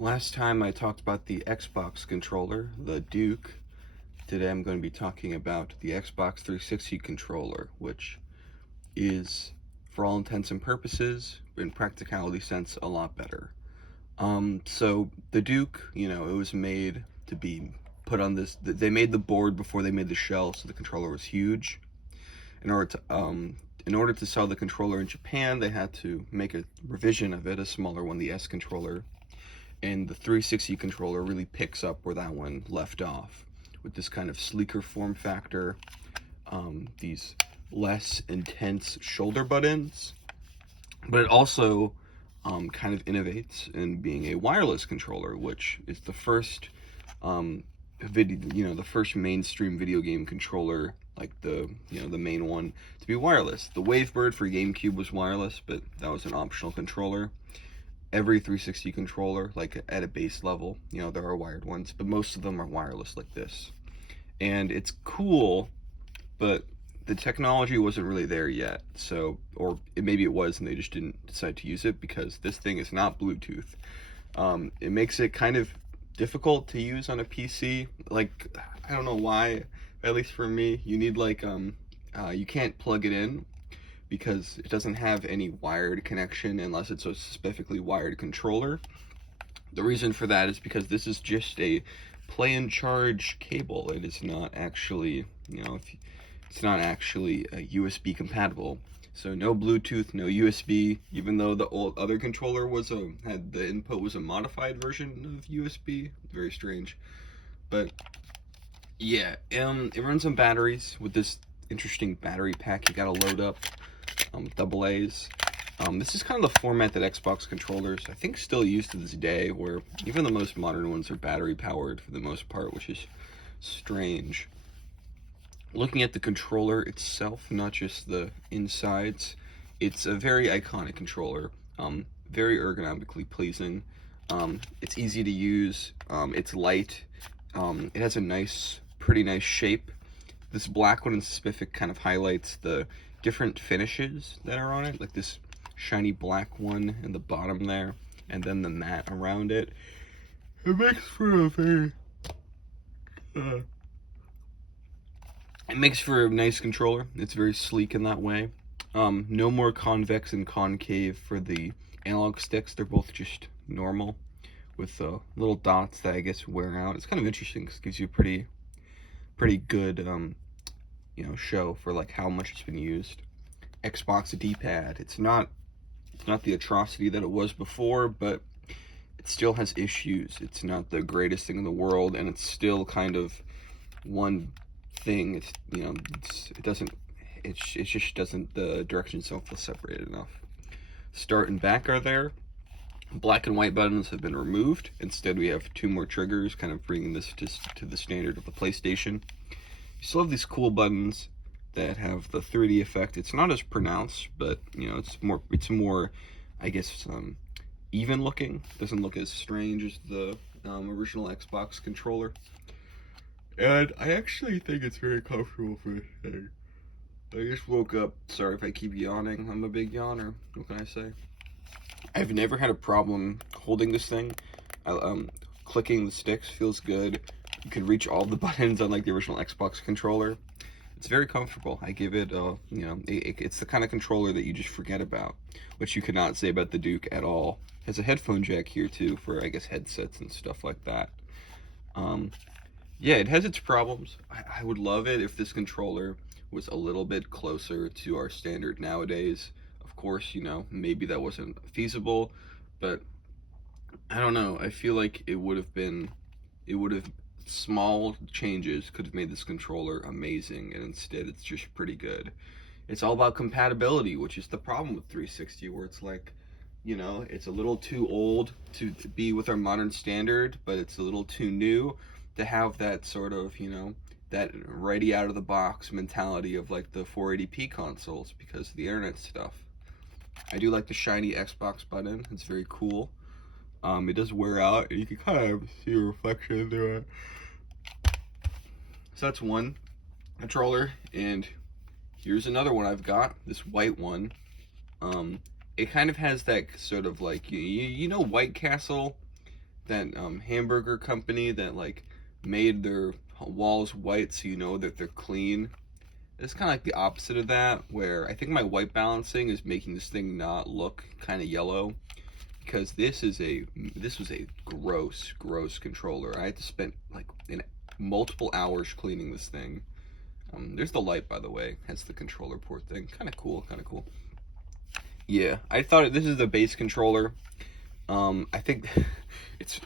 Last time I talked about the Xbox controller, the Duke. Today I'm going to be talking about the Xbox 360 controller, which is, for all intents and purposes, in practicality sense, a lot better. So the Duke, it was made to be put on this. They made the board before they made the shell, so the controller was huge. In order to sell the controller in Japan, they had to make a revision of it, a smaller one, the S controller. And the 360 controller really picks up where that one left off, with this kind of sleeker form factor, these less intense shoulder buttons, but it also kind of innovates in being a wireless controller, which is the first the first mainstream video game controller, like the main one, to be wireless. The Wavebird for GameCube was wireless, but that was an optional controller. Every 360 controller, like at a base level, there are wired ones, but most of them are wireless like this. And it's cool, but the technology wasn't really there yet. So, maybe it was and they just didn't decide to use it, because this thing is not Bluetooth. It makes it kind of difficult to use on a PC. Like, I don't know why, at least for me, you need you can't plug it in, because it doesn't have any wired connection unless it's a specifically wired controller. The reason for that is because this is just a play and charge cable. It is not actually, it's not actually USB compatible. So no Bluetooth, no USB, even though the old other controller had the input was a modified version of USB. Very strange. But yeah, it runs on batteries with this interesting battery pack you gotta load up. Double A's. This is kind of the format that Xbox controllers, I think, still use to this day, where even the most modern ones are battery powered for the most part, which is strange. Looking at the controller itself, not just the insides, it's a very iconic controller. Very ergonomically pleasing. It's easy to use. It's light. It has a pretty nice shape. This black one in specific kind of highlights the different finishes that are on it, like this shiny black one in the bottom there, and then the matte around it. It makes for a nice controller. It's very sleek in that way. No more convex and concave for the analog sticks. They're both just normal, with little dots that I guess wear out. It's kind of interesting because it gives you a pretty good show for like how much it's been used. Xbox D-pad, it's not the atrocity that it was before, but it still has issues. It's not the greatest thing in the world, and it's still kind of one thing. It just doesn't, the directions don't feel separated enough. Start and back are there. Black and white buttons have been removed. Instead, we have two more triggers, kind of bringing this to the standard of the PlayStation. You still have these cool buttons that have the 3D effect. It's not as pronounced, but it's more, I guess, even looking. It doesn't look as strange as the original Xbox controller. And I actually think it's very comfortable for this thing. I just woke up. Sorry if I keep yawning. I'm a big yawner. What can I say? I've never had a problem holding this thing. Clicking the sticks feels good. You can reach all the buttons unlike the original Xbox controller. It's very comfortable. I give it, it's the kind of controller that you just forget about, which you could not say about the Duke at all. It has a headphone jack here too for, I guess, headsets and stuff like that. Yeah, it has its problems. I would love it if this controller was a little bit closer to our standard nowadays. Of course, maybe that wasn't feasible, but I don't know. I feel like small changes could have made this controller amazing, and instead it's just pretty good. It's all about compatibility, which is the problem with 360, where it's like, it's a little too old to be with our modern standard, but it's a little too new to have that sort of, that ready out of the box mentality of like the 480p consoles because of the internet stuff. I do like the shiny Xbox button. It's very cool. It does wear out, and you can kind of see a reflection through it. So that's one controller, and here's another one I've got, this white one. It kind of has that sort of like, White Castle, that hamburger company that like made their walls white so you know that they're clean. It's kind of like the opposite of that, where I think my white balancing is making this thing not look kind of yellow, because this was a gross controller. I had to spend like multiple hours cleaning this thing. There's the light, by the way. That's the controller port thing. Kind of cool. Yeah, I thought this is the base controller. I think it's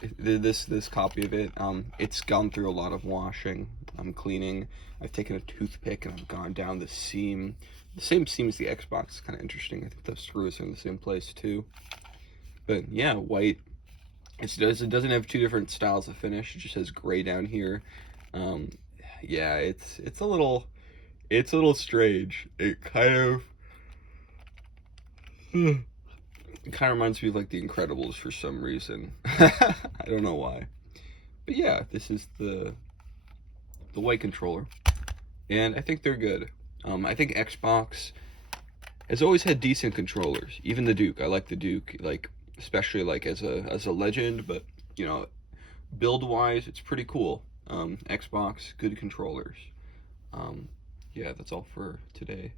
this copy of it. It's gone through a lot of washing. Cleaning. I've taken a toothpick and I've gone down the seam. The same seam as the Xbox. It's kind of interesting. I think the screws are in the same place too. But yeah, white. It doesn't have two different styles of finish. It just has gray down here. Yeah, it's a little strange. It kind of reminds me of like The Incredibles for some reason. I don't know why. But yeah, this is the white controller, and I think they're good. I think Xbox has always had decent controllers. Even the Duke. I like the Duke, like especially like as a legend. But you know, build wise, it's pretty cool. Xbox, good controllers. Yeah, that's all for today.